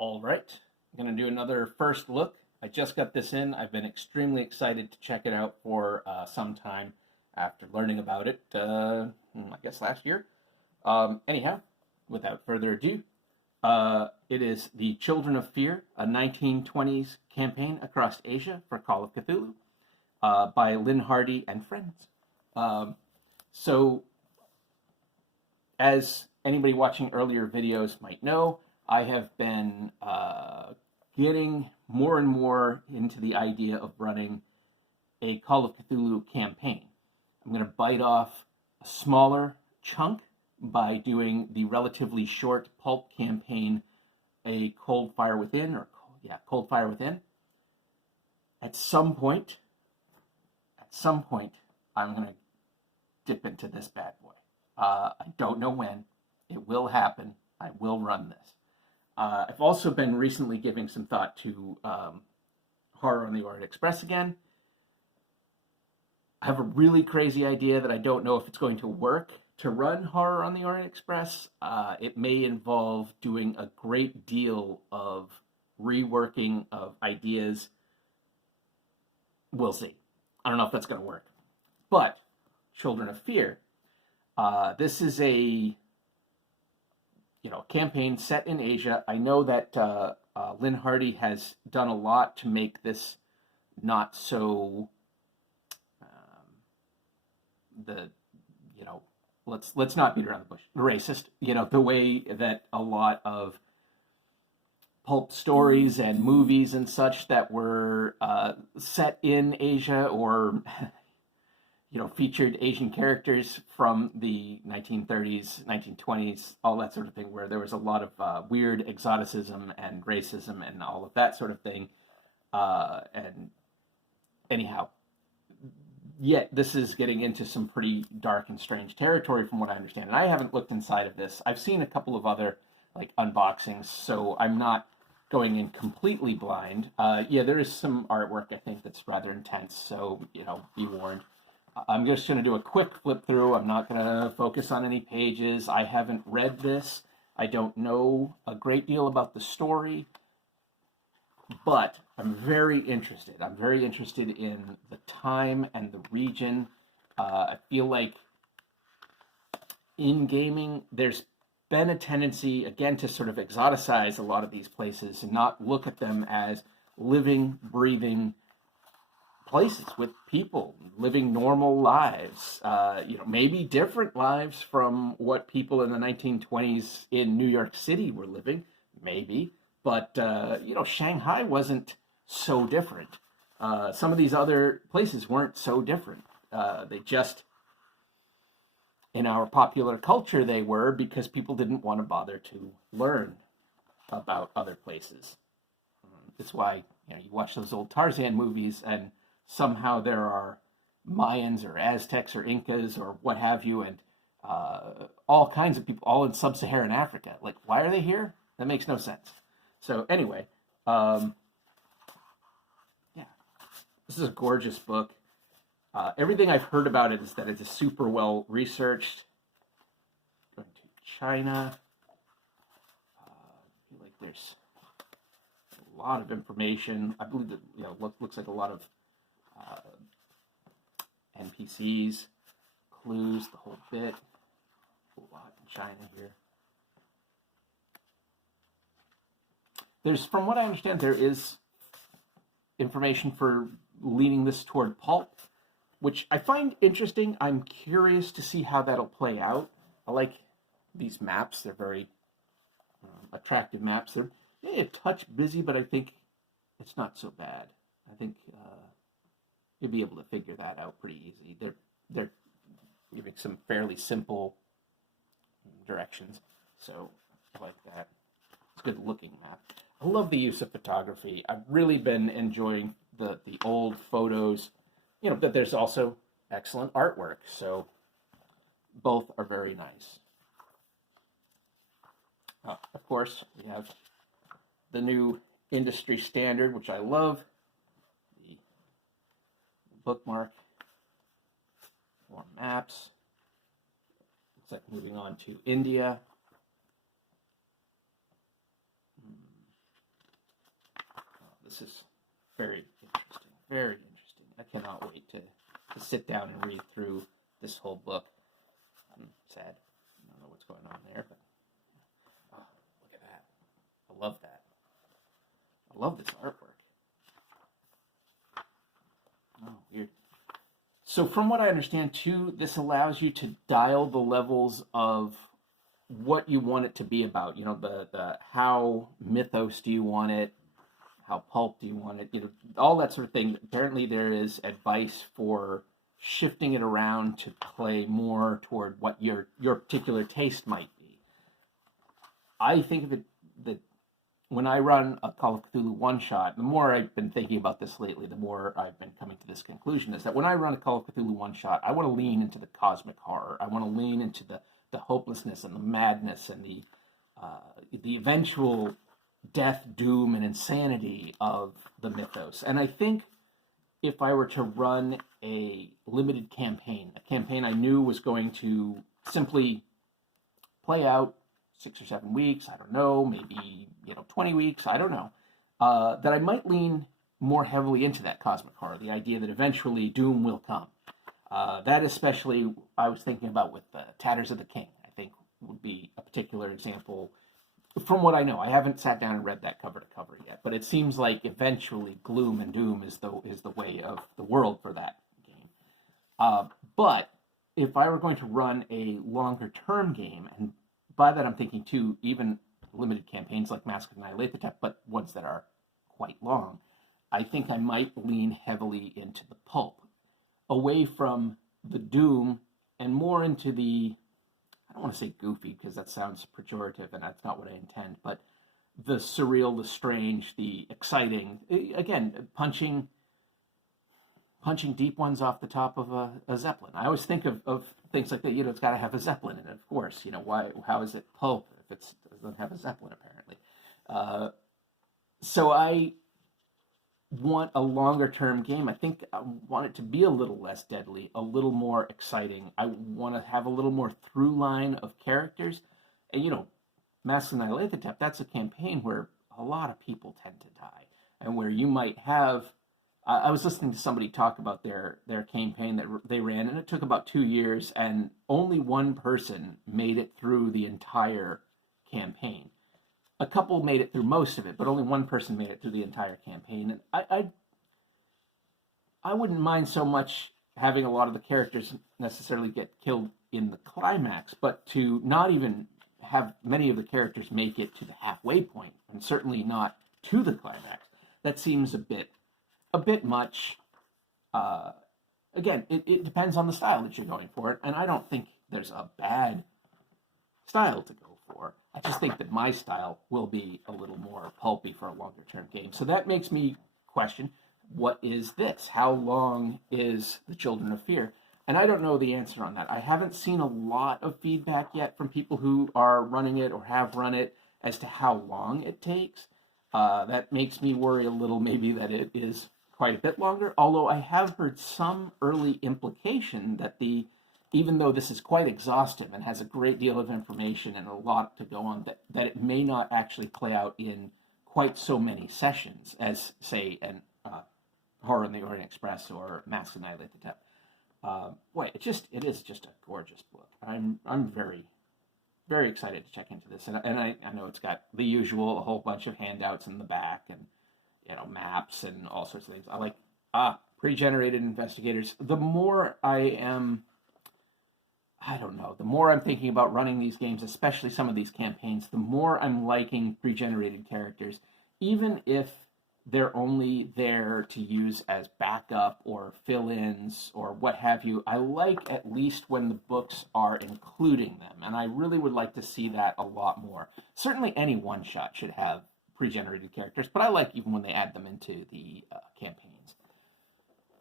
All right, I'm going to do another first look. I just got this in. I've been extremely excited to check it out for some time after learning about it, I guess last year. Anyhow, without further ado, it is The Children of Fear, a 1920s campaign across Asia for Call of Cthulhu by Lynn Hardy and friends. So, as anybody watching earlier videos might know, I have been getting more and more into the idea of running a Call of Cthulhu campaign. I'm going to bite off a smaller chunk by doing the relatively short pulp campaign, A Cold Fire Within, Cold Fire Within. At some point, I'm going to dip into this bad boy. I don't know when. It will happen. I will run this. I've also been recently giving some thought to Horror on the Orient Express again. I have a really crazy idea that I don't know if it's going to work to run Horror on the Orient Express. It may involve doing a great deal of reworking of ideas. We'll see. I don't know if that's going to work. But Children of Fear, this is a campaign set in Asia. I know that Lynn Hardy has done a lot to make this not so let's not beat around the bush, racist. The way that a lot of pulp stories and movies and such that were set in Asia or featured Asian characters from the 1930s, 1920s, all that sort of thing, where there was a lot of weird exoticism and racism and all of that sort of thing. And anyhow, yet this is getting into some pretty dark and strange territory from what I understand. And I haven't looked inside of this. I've seen a couple of other unboxings, so I'm not going in completely blind. There is some artwork, I think, that's rather intense, so, be warned. I'm just going to do a quick flip through. I'm not going to focus on any pages. I haven't read this. I don't know a great deal about the story, but I'm very interested. I'm very interested in the time and the region. I feel like in gaming, there's been a tendency, again, to sort of exoticize a lot of these places and not look at them as living, breathing places with people living normal lives, maybe different lives from what people in the 1920s in New York City were living, maybe, but, Shanghai wasn't so different. Some of these other places weren't so different. They just, in our popular culture, they were because people didn't want to bother to learn about other places. That's why, you watch those old Tarzan movies and somehow there are Mayans or Aztecs or Incas or what have you, and all kinds of people, all in sub-Saharan Africa. Why are they here? That makes no sense. So anyway, this is a gorgeous book. Everything I've heard about it is that it's super well researched. Going to China. I feel like there's a lot of information. I believe that looks like a lot of NPCs, clues, the whole bit. A lot in China here. From what I understand, there is information for leaning this toward pulp, which I find interesting. I'm curious to see how that'll play out. I like these maps. They're very attractive maps. They're a touch busy, but I think it's not so bad. I think you'll be able to figure that out pretty easy. They're giving some fairly simple directions, so I like that. It's a good looking map. I love the use of photography. I've really been enjoying the old photos, but there's also excellent artwork, so both are very nice. Of course, we have the new industry standard, which I love, the bookmark, more maps. Looks like moving on to India. this is very interesting. Very interesting. I cannot wait to sit down and read through this whole book. I'm sad. I don't know what's going on there, but look at that. I love that. I love this artwork. Oh, weird. So from what I understand, too, this allows you to dial the levels of what you want it to be about. You know, the how mythos do you want it, how pulp do you want it, you know, all that sort of thing. Apparently there is advice for shifting it around to play more toward what your particular taste might be. I think of it that when I run a Call of Cthulhu one-shot, the more I've been thinking about this lately, the more I've been coming to this conclusion, is that when I run a Call of Cthulhu one-shot, I want to lean into the cosmic horror. I want to lean into the hopelessness and the madness and the eventual death, doom, and insanity of the mythos. And I think if I were to run a limited campaign, a campaign I knew was going to simply play out 6 or 7 weeks, I don't know, maybe 20 weeks, I don't know, that I might lean more heavily into that cosmic horror, the idea that eventually doom will come. That especially I was thinking about with Tatters of the King, I think would be a particular example. From what I know, I haven't sat down and read that cover to cover yet, but it seems like eventually gloom and doom is the way of the world for that game. But if I were going to run a longer term game, and by that I'm thinking too, even limited campaigns like Mask of Nyarlathotep, but ones that are quite long, I think I might lean heavily into the pulp, away from the doom and more into the, I don't want to say goofy because that sounds pejorative and that's not what I intend, but the surreal, the strange, the exciting, again, punching deep ones off the top of a Zeppelin. I always think of things like that, it's got to have a Zeppelin in it, of course. How is it pulp if it doesn't have a Zeppelin, apparently? So I want a longer term game. I think I want it to be a little less deadly, a little more exciting. I want to have a little more through line of characters. And Mask of Nyarlathotep, that's a campaign where a lot of people tend to die, and where you might have. I was listening to somebody talk about their campaign that they ran, and it took about 2 years, and only one person made it through the entire campaign. A couple made it through most of it, but only one person made it through the entire campaign. And I wouldn't mind so much having a lot of the characters necessarily get killed in the climax, but to not even have many of the characters make it to the halfway point, and certainly not to the climax. That seems a bit much. Again, it depends on the style that you're going for, and I don't think there's a bad style to go for. I just think that my style will be a little more pulpy for a longer term game. So that makes me question, what is this? How long is The Children of Fear? And I don't know the answer on that. I haven't seen a lot of feedback yet from people who are running it or have run it as to how long it takes. That makes me worry a little, maybe, that it is quite a bit longer, although I have heard some early implication that even though this is quite exhaustive and has a great deal of information and a lot to go on, that it may not actually play out in quite so many sessions as, say, an Horror in the Orient Express or Mask of Nyarlathotep. Boy, it is just a gorgeous book. I'm very, very excited to check into this, and I know it's got the usual, a whole bunch of handouts in the back and maps and all sorts of things. I like pre-generated investigators. The more the more I'm thinking about running these games, especially some of these campaigns, the more I'm liking pre-generated characters, even if they're only there to use as backup or fill-ins or what have you. I like at least when the books are including them, and I really would like to see that a lot more. Certainly any one-shot should have pre-generated characters, but I like even when they add them into the campaigns.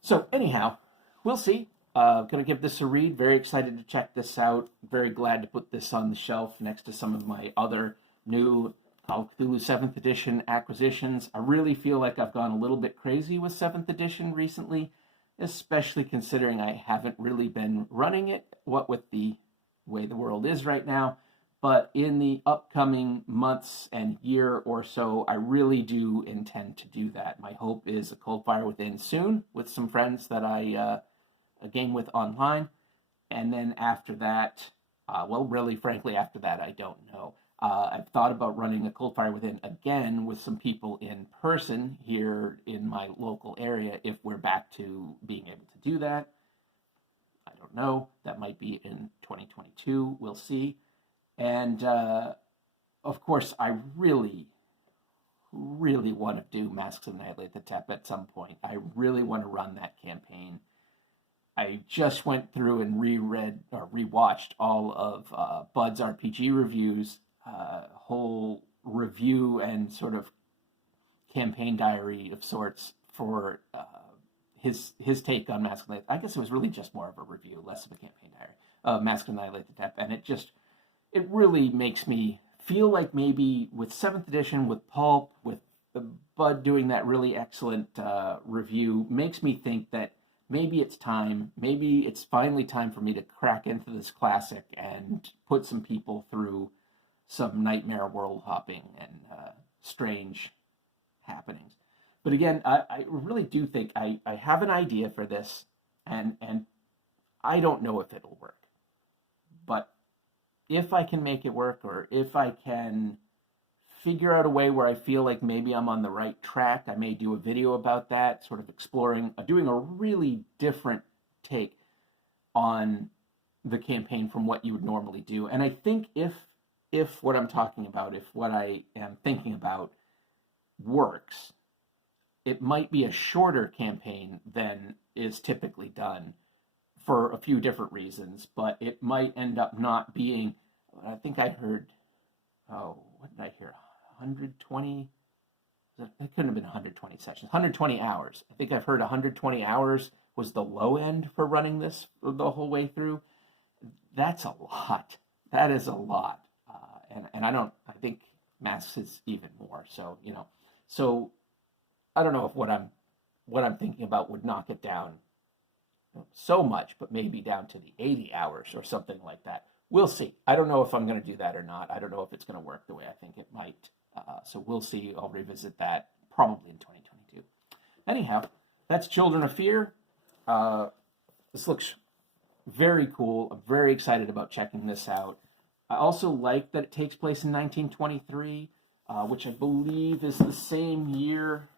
So anyhow, we'll see. Going to give this a read. Very excited to check this out. Very glad to put this on the shelf next to some of my other new Call of Cthulhu 7th edition acquisitions. I really feel like I've gone a little bit crazy with 7th edition recently, especially considering I haven't really been running it, what with the way the world is right now. But in the upcoming months and year or so, I really do intend to do that. My hope is a Cold Fire Within soon with some friends that I game with online. And then after that, well, really, frankly, after that, I don't know. I've thought about running a Cold Fire Within again with some people in person here in my local area if we're back to being able to do that. I don't know. That might be in 2022. We'll see. And of course, I really, really want to do Masks of Annihilate the Tep at some point. I really want to run that campaign. I just went through and reread or rewatched all of Bud's RPG reviews, whole review and sort of campaign diary of sorts for his take on Mask of Annihilate. I guess it was really just more of a review, less of a campaign diary of Mask of Annihilate the Tep, and it really makes me feel like maybe with 7th edition, with Pulp, with Bud doing that really excellent review, makes me think that maybe it's finally time for me to crack into this classic and put some people through some nightmare world hopping and strange happenings. But again, I really do think I have an idea for this, and I don't know if it'll work. But if I can make it work, or if I can figure out a way where I feel like maybe I'm on the right track, I may do a video about that, sort of exploring, doing a really different take on the campaign from what you would normally do. And I think if what I'm talking about, if what I am thinking about works, it might be a shorter campaign than is typically done for a few different reasons, but it might end up not being, I think I heard, what did I hear? 120? It couldn't have been 120 sessions. 120 hours. I think I've heard 120 hours was the low end for running this the whole way through. That's a lot. That is a lot. And I think Masks is even more. So, so I don't know if what I'm thinking about would knock it down so much, but maybe down to the 80 hours or something like that. We'll see. I don't know if I'm going to do that or not. I don't know if it's going to work the way I think it might. So we'll see. I'll revisit that probably in 2022. Anyhow, that's Children of Fear. This looks very cool. I'm very excited about checking this out. I also like that it takes place in 1923, which I believe is the same year.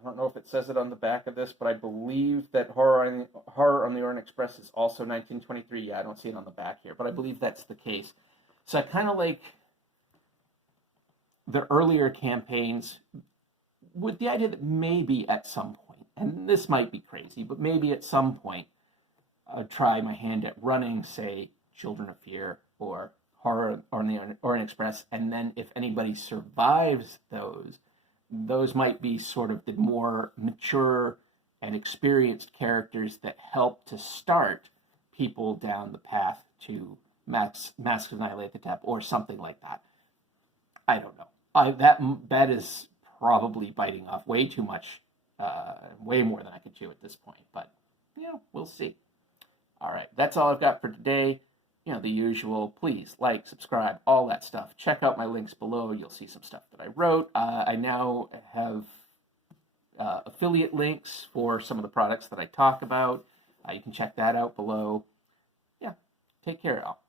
I don't know if it says it on the back of this, but I believe that Horror on the Orient Express is also 1923. Yeah, I don't see it on the back here, but I believe that's the case. So I kind of like the earlier campaigns with the idea that maybe at some point, and this might be crazy, but maybe at some point, I'll try my hand at running, say, Children of Fear or Horror on the Orient Express, and then if anybody survives those might be sort of the more mature and experienced characters that help to start people down the path to Mask of Annihilate the Tep or something like that. I don't know. That is probably biting off way too much, way more than I could chew at this point. But, we'll see. All right, that's all I've got for today. The usual, please like, subscribe, all that stuff. Check out my links below. You'll see some stuff that I wrote. I now have affiliate links for some of the products that I talk about. You can check that out below. Yeah, take care, all.